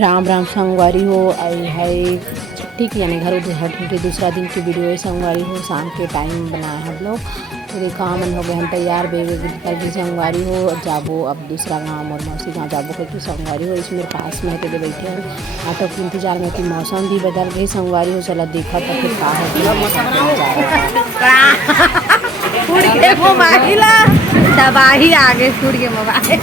राम राम संगवारी हो। आई है छुट्टी की यानी घर उधर दूसरा दिन की वीडियो है। संगवारी हो शाम के टाइम बनाए हम लोग तो देखा मन हो गए हम तैयार बेबे भी संगवारी हो जाबो अब दूसरा गाँव और मौसी गाँव जाबो करके संगवारी हो। इसमें पास में है बैठे हैं ऑटो के इंतजार में कि मौसम भी बदल गई संगवारी हो। चला देखा तो फिर मोबाइल दबाही आगे छूट के मोबाइल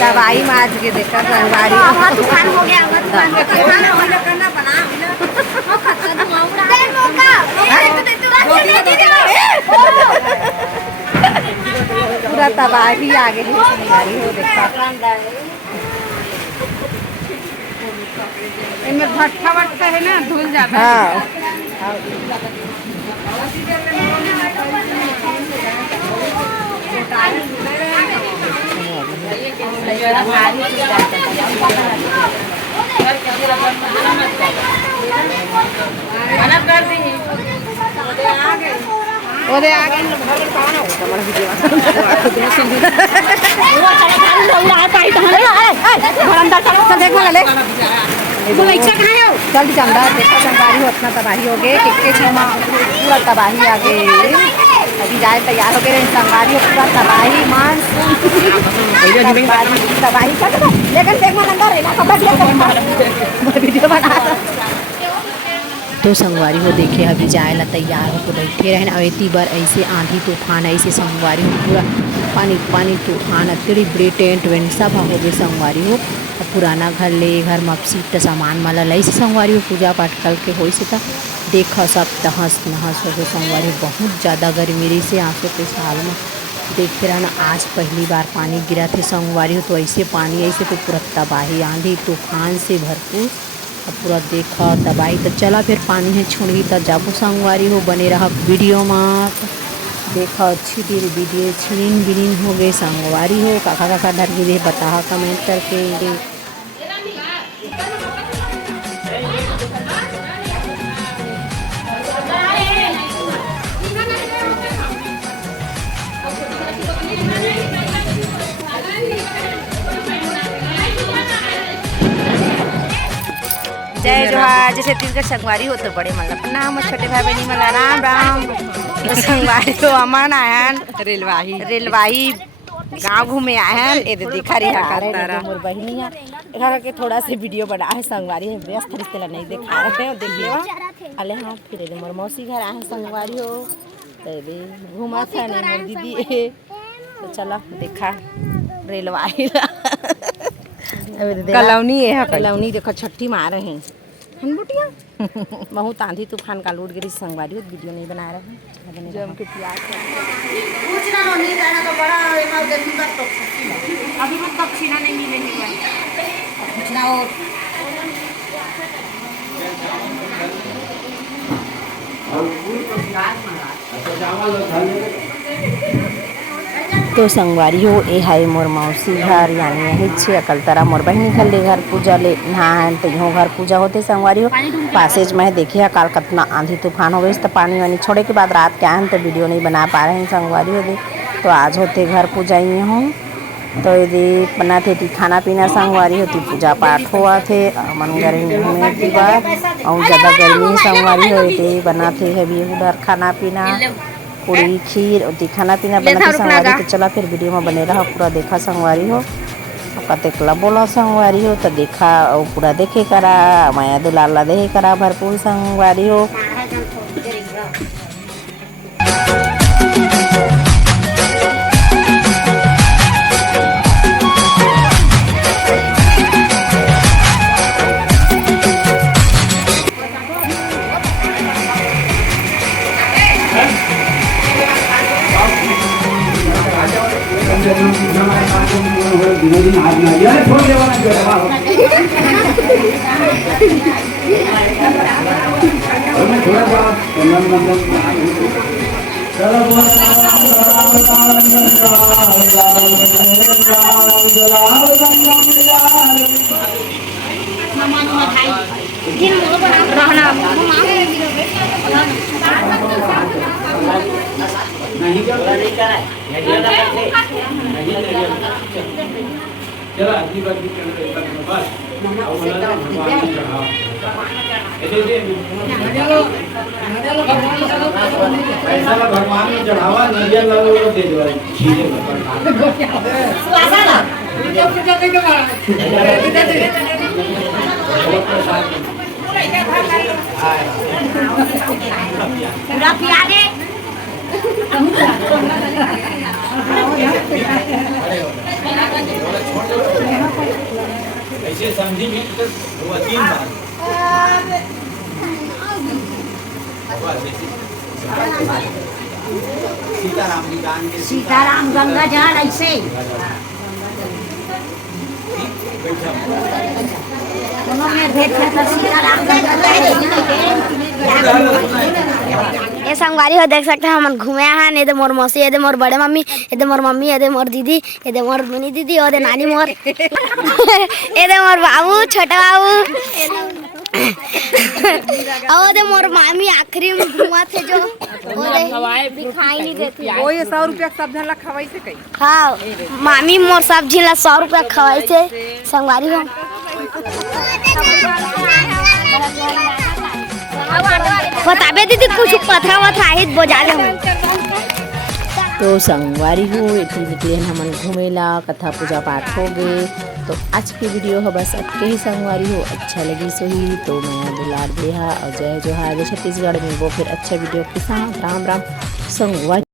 दवाई माज के देखा संगवारी हो गया पूरा तबाही आगे संगवारी हो देखा इनमें भट्ठा भट्ठा है ना धुल जाता है। ओदे आगे जल्दी चंदा देखा संगवारी हो अपना तबाही हो गए पूरा तबाही आ गए। अभी जाए तैयार हो गए संगवारी हो पूरा तबाही मान तबाही लेकिन वीडियो बना तो संगवारी हो देखे अभी जाए ला तैयार हो तो बैठे रहना। अवेती बार ऐसे आंधी तूफान ऐसे संगवारी हो पूरा पानी पानी तूफान अतड़ी बड़े टेंट वेंट सब हो गए संगवारी हो। पुराना घर ले घर में सीट सामान माला लई से संगवारी हो पूजा पाठ कल के हो से देख सब तहस नहस हो गए संगवारी। बहुत ज़्यादा गर्मी रही से आंसू के साल में देखते रहना। आज पहली बार पानी गिरा थे संगवारी हो तो ऐसे पानी ऐसे तो पूरा तबाही आंधी तूफान से भरपूर अब पूरा देखा तबाही तो चला फिर पानी है छोड़ी तो जाबो संगवारी हो बने रहा वीडियो में देखा अच्छी देर वीडियो छिड़ीन बिड़ीन हो गए संगवारी हो। काका काका डर गए बता कमेंट करके। जय जोहार। जैसे तीन संगवारी हो तो बड़े मतलब नाम छोटे भाई बहनी मला राम राम तो संगवारी हो अमन आयन रेलवाही गांव घूमे आयन ये दिखा रही मोर बहनिया घर के थोड़ा से वीडियो बना है संगवारी है व्यस्त रिश्ते नहीं दिखा रहे हो देख ले अले हाँ फिर मोर मौसी घर आए संगवारी हो तो घूमा था नहीं मोर दीदी तो चला देखा रेलवाही कलौनी है कलौनी देखो छठी में आ रहे हैं बहुत आंधी तूफान का लूट गिरी संगवारी हो वीडियो नहीं बना रहे हैं जम के प्याज नहीं रहना तो बड़ा अभी मत दक्षिणा नहीं मिलेगी पूछना और तो संगवारी हो ए है मोर मौसी घर यानी यही छे अकलतरा मोर बहनी घर ले घर पूजा ले नहान तो यहाँ घर पूजा होते संगवारी हो पासेज में देखिए काल कितना आंधी तूफान हो गई तो पानी वानी छोड़े के बाद रात के आए तो वीडियो नहीं बना पा रहे हैं संगवारी हो दे तो आज होते घर पूजा ही हूँ तो यदि बना थे खाना पीना संगवारी होती पूजा पाठ हुआ थे मन गर्मी घूमने की बात और ज़्यादा गर्मी संगवारी हो बना थे है उधर खाना पीना पूरी खीर और खाना पीना बनाते संगवारी तो चला फिर वीडियो में बने रहा पूरा देखा संगवारी हो कतेकला बोला संगवारी हो तो देखा और पूरा देखे करा माया दुलाला देखे करा भरपूर संगवारी हो। नहीं क्या नहीं करा है चलो अगली बार भी करना बस भगवान चढ़ाओ ऐसा भगवान में चढ़ावा नरियल लो दे दो छीले पूरा पिया दे ऐसे समझी में तो हुआ 3 बार सीताराम जी गान के सीताराम गंगा जल ऐसे ये संगवारी हो देख सकते हैं हम घूमे हैं ये दे मोर मौसी ये दे मोर बड़े मम्मी ये दे मोर मम्मी ये दे मोर दीदी ये दे मोर मिनी दीदी और दे नानी मोर ये दे मोर बाबू छोटा बाबू और दे मोर मामी आखिरी में घुमा थे जो वो दे दिखाई नहीं देती वो ये 100 रुपया सब जन ला खवाई से कई हाँ मामी मोर सब झीला 100 रुपया खवाई से संगवारी हो बताबे दीदी कुछ पथरा वथरा हित बोझा ले तो संगवारी हो इतनी निकले हमन घूमेला कथा पूजा पाठ हो गए। तो आज की वीडियो हो बस अटके ही संगवारी हो अच्छा लगी सो ही तो मैं दुलार देहा और जय जोहार जय छत्तीसगढ़ में वो फिर अच्छा वीडियो के साथ राम राम संगवारी।